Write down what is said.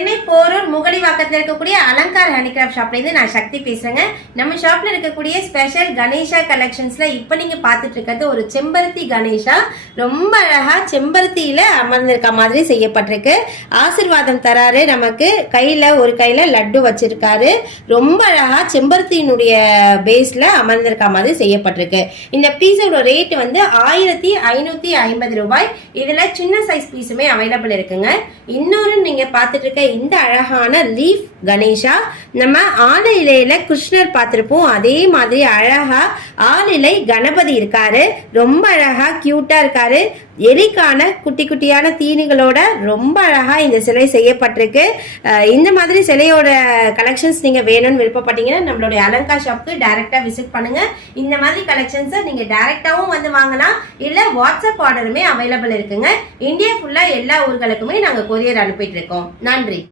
சென்னை போரூர் முகலிவாக்கத்தில் இருக்கக்கூடிய அலங்கார் ஹேண்டிகிராஃப்ட் ஷாப்லேருந்து நான் சக்தி பேசுகிறேங்க. நம்ம ஷாப்பில் இருக்கக்கூடிய ஸ்பெஷல் கணேஷா கலெக்ஷன்ஸில் இப்போ நீங்கள் பார்த்துட்டு இருக்கிறது ஒரு செம்பருத்தி கணேஷா. ரொம்ப அழகாக செம்பருத்தியில் அமர்ந்திருக்க மாதிரி செய்யப்பட்டிருக்கு. ஆசீர்வாதம் தராரு, நமக்கு ஒரு கையில் லட்டு வச்சிருக்காரு. ரொம்ப அழகாக செம்பருத்தியினுடைய பேஸில் அமர்ந்திருக்க மாதிரி செய்யப்பட்டிருக்கு. இந்த பீஸோட ரேட் வந்து 1550 ரூபாய். இதில் சின்ன சைஸ் பீஸுமே அவைலபிள் இருக்குங்க. இன்னொரு நீங்கள் பார்த்துட்டு இருக்க இந்த அழகான லீஃப் கணேஷா, நம்ம ஆலை இலையில கிருஷ்ணர் பார்த்திருப்போம், அதே மாதிரி அழகா ஆளிலை கணபதி இருக்காரு. ரொம்ப அழகா கியூட்டா இருக்காரு. எலிக்கான குட்டி குட்டியான தீனிகளோட ரொம்ப அழகா இந்த சிலை செய்யப்பட்டிருக்கு. இந்த மாதிரி சிலையோட கலெக்ஷன்ஸ் நீங்க வேணும்னு விருப்பப்பட்டீங்கன்னா நம்மளுடைய அலங்கார் ஷாப்க்கு டைரக்டா விசிட் பண்ணுங்க. இந்த மாதிரி கலெக்ஷன்ஸை நீங்க டைரக்டாவும் வந்து வாங்கலாம், இல்ல வாட்ஸ்அப் ஆர்டருமே அவைலபிள் இருக்குங்க. இந்தியா ஃபுல்லா எல்லா ஊர்களுக்குமே நாங்க கொரியர் அனுப்பிட்டு இருக்கோம். நன்றி.